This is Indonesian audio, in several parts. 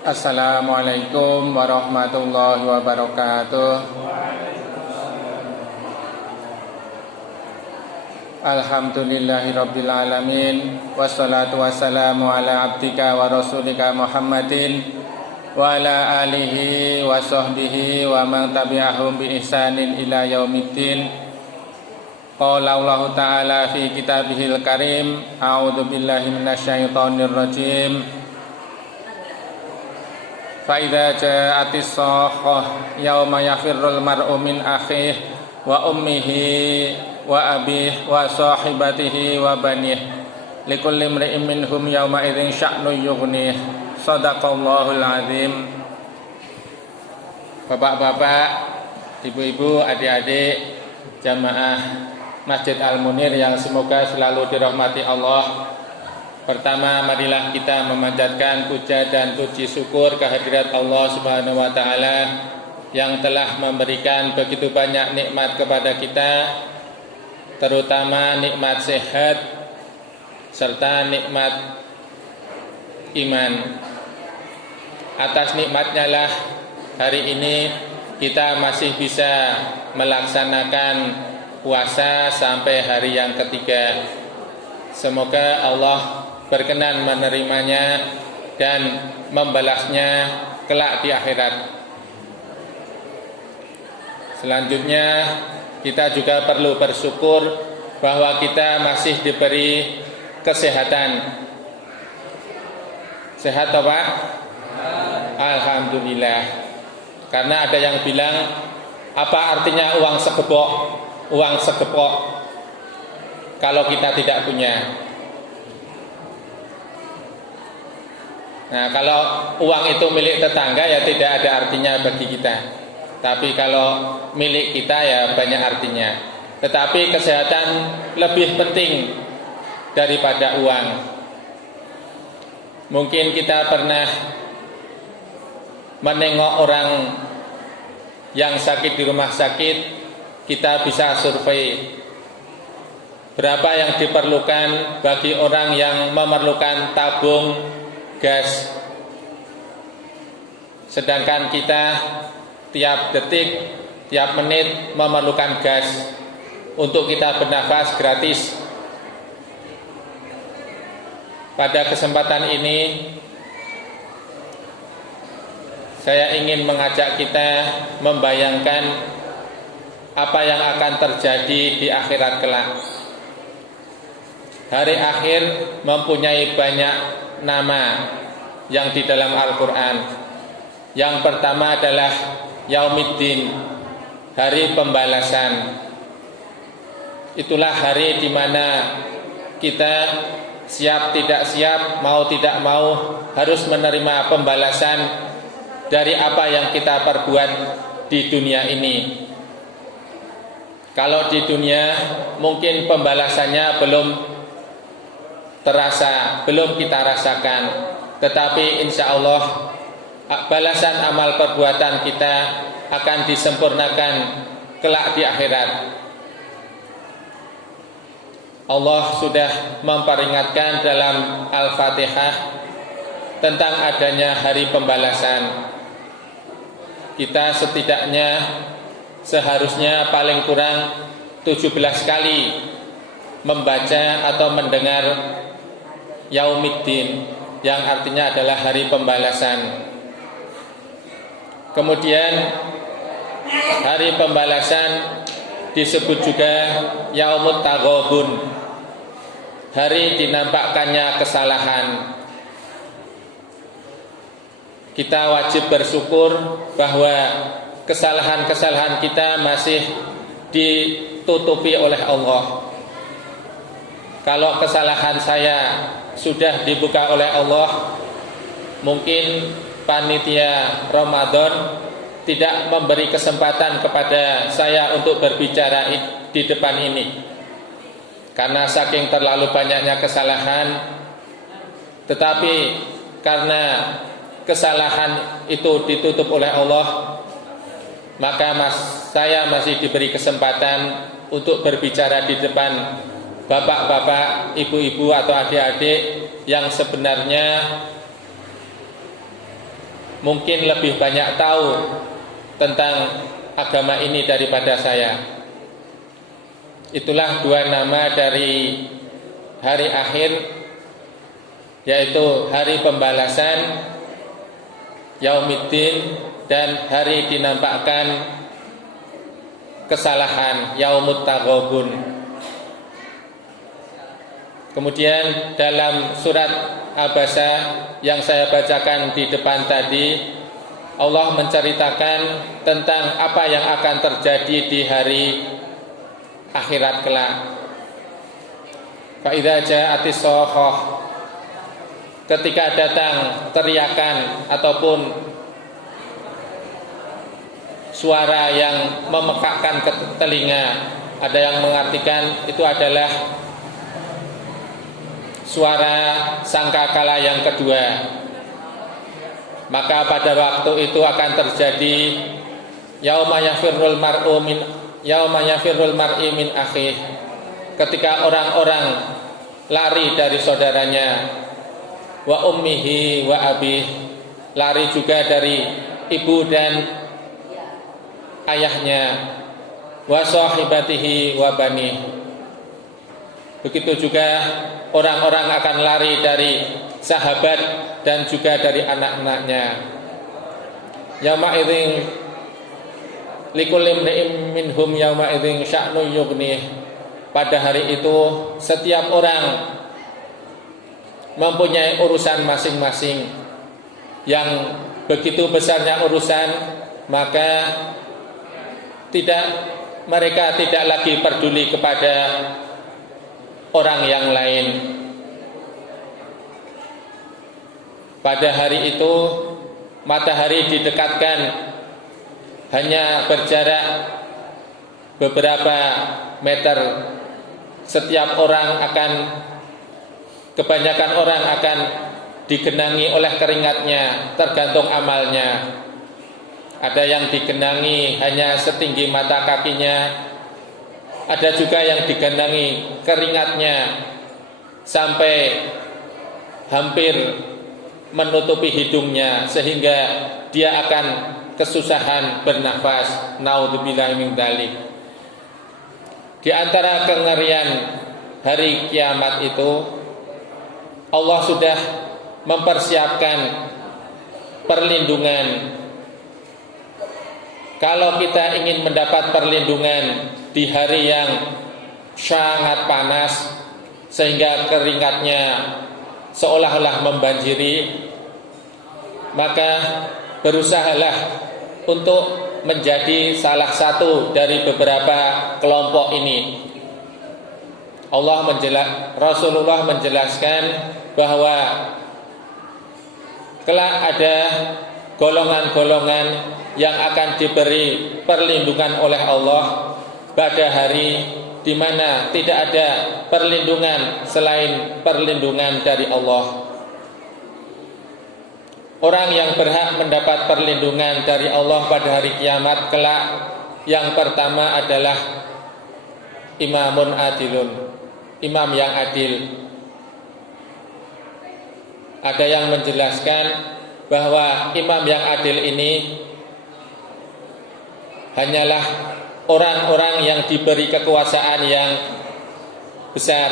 Assalamualaikum warahmatullahi wabarakatuh. Alhamdulillahirabbil alamin, wassalatu wassalamu ala abdika wa rasulika Muhammadin wa ala alihi wa sahbihi wa man tabi'ahum bi ihsanin ila yaumiddin. Qala Allah ta'ala fi kitabihil karim, a'udzu billahi minasyaitonir rajim. Fa'idza ja'atis shakhah yauma yafirrul mar'u min akhihi wa ummihi wa abihi wa sahibatihi wa banihi likulli imri'in minhum yauma idzin sya'nun yughnih. Shadaqallahul azim. Bapak-bapak, ibu-ibu, adik-adik jamaah Masjid Al-Munir yang semoga selalu dirahmati Allah. Pertama, marilah kita memanjatkan puja dan puji syukur kehadirat Allah Subhanahu wa taala yang telah memberikan begitu banyak nikmat kepada kita, terutama nikmat sehat serta nikmat iman. Atas nikmatnya lah hari ini kita masih bisa melaksanakan puasa sampai hari yang ketiga. Semoga Allah berkenan menerimanya dan membalasnya kelak di akhirat. Selanjutnya kita juga perlu bersyukur bahwa kita masih diberi kesehatan. Sehat toh Pak? Alhamdulillah. Karena ada yang bilang, apa artinya uang segepok? Uang segepok kalau kita tidak punya. Nah, kalau uang itu milik tetangga ya tidak ada artinya bagi kita. Tapi kalau milik kita ya banyak artinya. Tetapi kesehatan lebih penting daripada uang. Mungkin kita pernah menengok orang yang sakit di rumah sakit, kita bisa survei berapa yang diperlukan bagi orang yang memerlukan tabung gas. Sedangkan kita tiap detik, tiap menit memerlukan gas untuk kita bernafas gratis. Pada kesempatan ini saya ingin mengajak kita membayangkan apa yang akan terjadi di akhirat kelak. Hari akhir mempunyai banyak nama yang di dalam Al-Quran. Yang pertama adalah Yaumiddin, hari pembalasan. Itulah hari di mana kita siap tidak siap, mau tidak mau harus menerima pembalasan dari apa yang kita perbuat di dunia ini. Kalau di dunia mungkin pembalasannya belum terasa, belum kita rasakan, tetapi insya Allah balasan amal perbuatan kita akan disempurnakan kelak di akhirat. Allah sudah memperingatkan dalam Al-Fatihah tentang adanya hari pembalasan. Kita setidaknya seharusnya paling kurang 17 kali membaca atau mendengar Yaumiddin, yang artinya adalah hari pembalasan. Kemudian hari pembalasan disebut juga Yaumut Taghabun, hari dinampakkannya kesalahan. Kita wajib bersyukur bahwa kesalahan-kesalahan kita masih ditutupi oleh Allah. Kalau kesalahan saya sudah dibuka oleh Allah, mungkin panitia Ramadan tidak memberi kesempatan kepada saya untuk berbicara di depan ini, karena saking terlalu banyaknya kesalahan. Tetapi karena kesalahan itu ditutup oleh Allah, maka saya masih diberi kesempatan untuk berbicara di depan bapak-bapak, ibu-ibu atau adik-adik yang sebenarnya mungkin lebih banyak tahu tentang agama ini daripada saya. Itulah dua nama dari hari akhir, yaitu hari pembalasan Yaumiddin dan hari dinampakkan kesalahan Yaumut Taghabun. Kemudian dalam surat Abasa yang saya bacakan di depan tadi, Allah menceritakan tentang apa yang akan terjadi di hari akhirat kelak. Fa idza ja'atis shakhah, ketika datang teriakan ataupun suara yang memekakkan ke telinga, ada yang mengartikan itu adalah suara sangkakala yang kedua. Maka pada waktu itu akan terjadi yauma yafirrul mar'i min akhih, ketika orang-orang lari dari saudaranya, wa ummihi wa abih, lari juga dari ibu dan ayahnya, wa sahibatihi wa banih. Begitu juga orang-orang akan lari dari sahabat dan juga dari anak-anaknya. Yauma idzin likulli imrin minhum yauma idzin sya'nu yughnih. Pada hari itu setiap orang mempunyai urusan masing-masing. Yang begitu besarnya urusan, maka mereka tidak lagi peduli kepada orang yang lain. Pada hari itu matahari didekatkan hanya berjarak beberapa meter. Kebanyakan orang akan digenangi oleh keringatnya, tergantung amalnya. Ada yang digenangi hanya setinggi mata kakinya, ada juga yang digenangi keringatnya sampai hampir menutupi hidungnya, sehingga dia akan kesusahan bernafas. Naudzubillahi min dzalik. Di antara kengerian hari kiamat itu, Allah sudah mempersiapkan perlindungan. Kalau kita ingin mendapat perlindungan di hari yang sangat panas sehingga keringatnya seolah-olah membanjiri, maka berusahalah untuk menjadi salah satu dari beberapa kelompok ini. Rasulullah menjelaskan bahwa kelak ada golongan-golongan yang akan diberi perlindungan oleh Allah pada hari di mana tidak ada perlindungan selain perlindungan dari Allah. Orang yang berhak mendapat perlindungan dari Allah pada hari kiamat kelak, yang pertama adalah imamun adilun, imam yang adil. Ada yang menjelaskan bahwa imam yang adil ini hanyalah orang-orang yang diberi kekuasaan yang besar,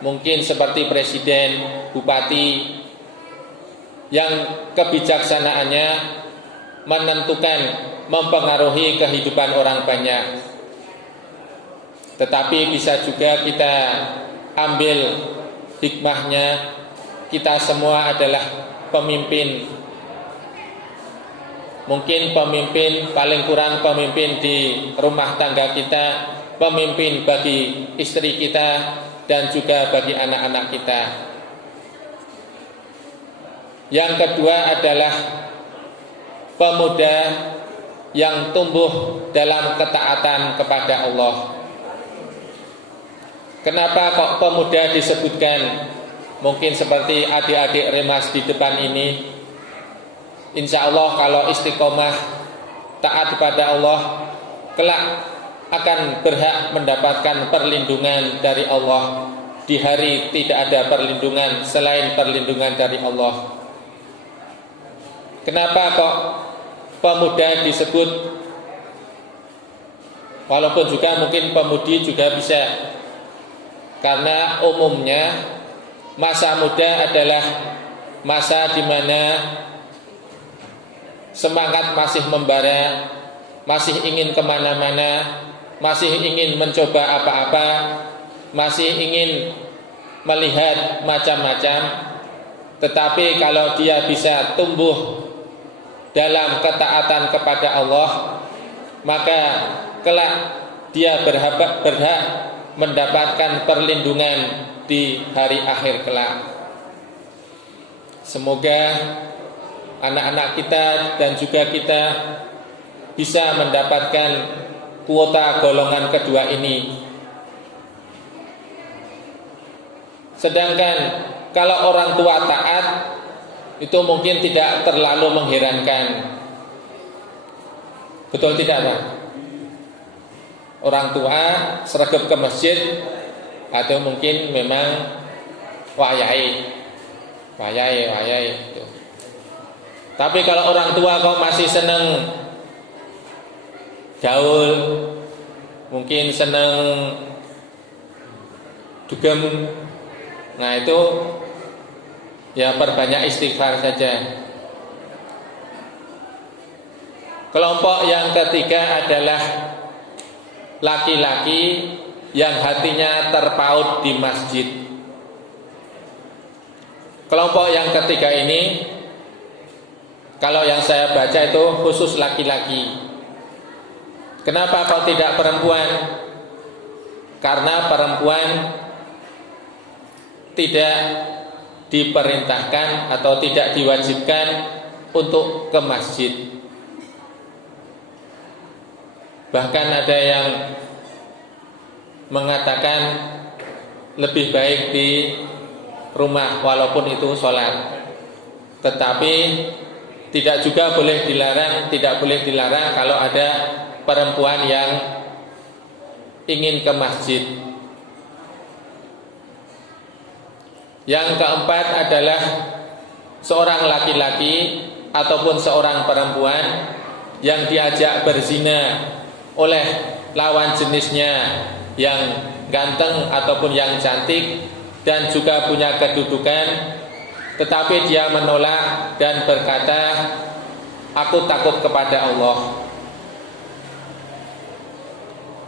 mungkin seperti presiden, bupati, yang kebijaksanaannya menentukan, mempengaruhi kehidupan orang banyak. Tetapi bisa juga kita ambil hikmahnya, kita semua adalah pemimpin. Mungkin pemimpin, paling kurang pemimpin di rumah tangga kita, pemimpin bagi istri kita, dan juga bagi anak-anak kita. Yang kedua adalah pemuda yang tumbuh dalam ketaatan kepada Allah. Kenapa kok pemuda disebutkan? Mungkin seperti adik-adik Remas di depan ini. Insya Allah kalau istiqomah taat kepada Allah, kelak akan berhak mendapatkan perlindungan dari Allah. Di hari tidak ada perlindungan selain perlindungan dari Allah. Kenapa kok pemuda disebut, walaupun juga mungkin pemudi juga bisa, karena umumnya masa muda adalah masa di mana semangat masih membara, masih ingin kemana-mana, masih ingin mencoba apa-apa, masih ingin melihat macam-macam. Tetapi kalau dia bisa tumbuh dalam ketaatan kepada Allah, maka kelak dia berhak mendapatkan perlindungan di hari akhir kelak. Semoga anak-anak kita dan juga kita bisa mendapatkan kuota golongan kedua ini. Sedangkan kalau orang tua taat, itu mungkin tidak terlalu mengherankan. Betul tidak, Pak? Orang tua sergap ke masjid, atau mungkin memang wayai. Tapi kalau orang tua kok masih seneng gaul, mungkin seneng dugem, nah itu ya perbanyak istighfar saja. Kelompok yang ketiga adalah laki-laki yang hatinya terpaut di masjid. Kelompok yang ketiga ini, kalau yang saya baca itu khusus laki-laki. Kenapa kok tidak perempuan? Karena perempuan tidak diperintahkan atau tidak diwajibkan untuk ke masjid. Bahkan ada yang mengatakan lebih baik di rumah walaupun itu sholat. Tetapi tidak juga boleh dilarang, tidak boleh dilarang kalau ada perempuan yang ingin ke masjid. Yang keempat adalah seorang laki-laki ataupun seorang perempuan yang diajak berzina oleh lawan jenisnya yang ganteng ataupun yang cantik dan juga punya kedudukan, tetapi dia menolak dan berkata, "Aku takut kepada Allah."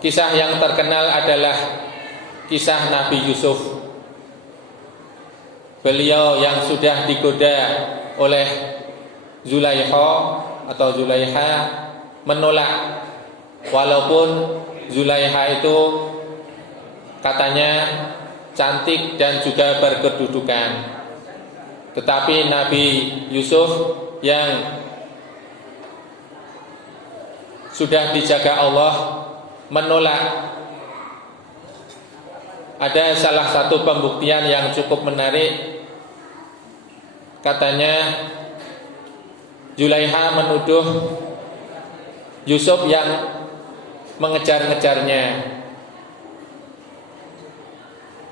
Kisah yang terkenal adalah kisah Nabi Yusuf. Beliau yang sudah digoda oleh Zulaikha atau Zulaikha menolak, walaupun Zulaikha itu katanya cantik dan juga berkedudukan. Tetapi Nabi Yusuf yang sudah dijaga Allah menolak. Ada salah satu pembuktian yang cukup menarik. Katanya Zulaikha menuduh Yusuf yang mengejar-ngejarnya.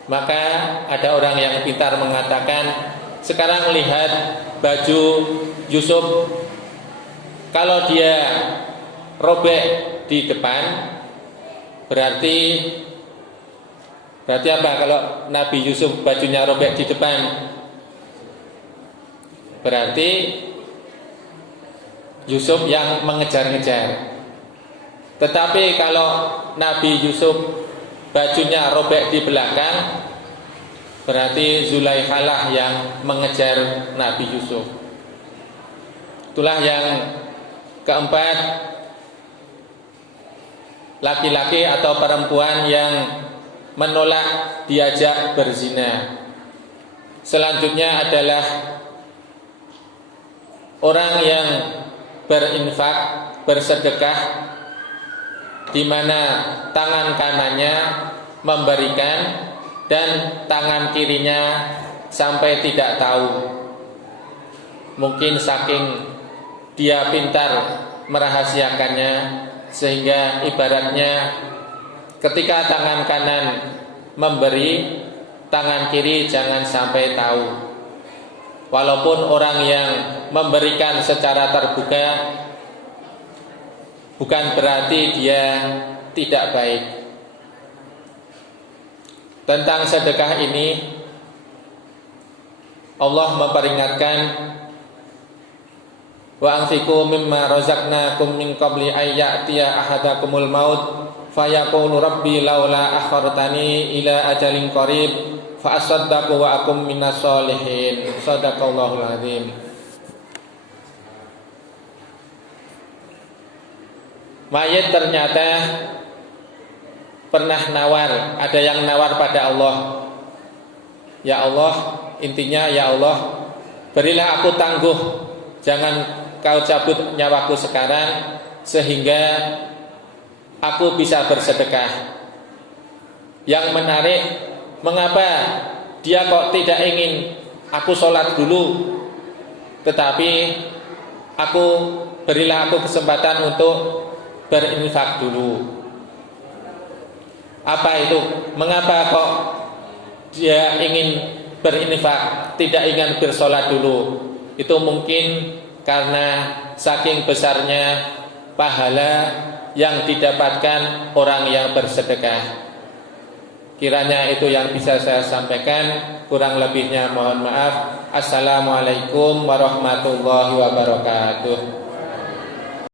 Maka ada orang yang pintar mengatakan, sekarang lihat baju Yusuf, kalau dia robek di depan, berarti apa kalau Nabi Yusuf bajunya robek di depan? Berarti Yusuf yang mengejar-ngejar. Tetapi kalau Nabi Yusuf bajunya robek di belakang, berarti Zulaikha lah yang mengejar Nabi Yusuf. Itulah yang keempat, laki-laki atau perempuan yang menolak diajak berzina. Selanjutnya adalah orang yang berinfak, bersedekah, di mana tangan kanannya memberikan dan tangan kirinya sampai tidak tahu. Mungkin saking dia pintar merahasiakannya, sehingga ibaratnya ketika tangan kanan memberi, tangan kiri jangan sampai tahu. walaupun orang yang memberikan secara terbuka, bukan berarti dia tidak baik. Tentang sedekah ini Allah memperingatkan, wa anfiqu mimma razaqnakum min qabli ay ya'tiya ahadakumul maut fayaqulu rabbi laula akhartani ila ajalin qarib fa asaddaqu wa akum minas solihin. Shadaqallahul azim. Mayit ternyata pernah nawar, ada yang nawar pada Allah. Ya Allah, intinya ya Allah, berilah aku tangguh, jangan kau cabut nyawaku sekarang sehingga aku bisa bersedekah. Yang menarik, mengapa dia kok tidak ingin aku sholat dulu, tetapi berilah aku kesempatan untuk berinfak dulu. Apa itu? Mengapa kok dia ingin berinfak, tidak ingin bersolat dulu? Itu mungkin karena saking besarnya pahala yang didapatkan orang yang bersedekah. Kiranya itu yang bisa saya sampaikan, kurang lebihnya mohon maaf. Assalamualaikum warahmatullahi wabarakatuh.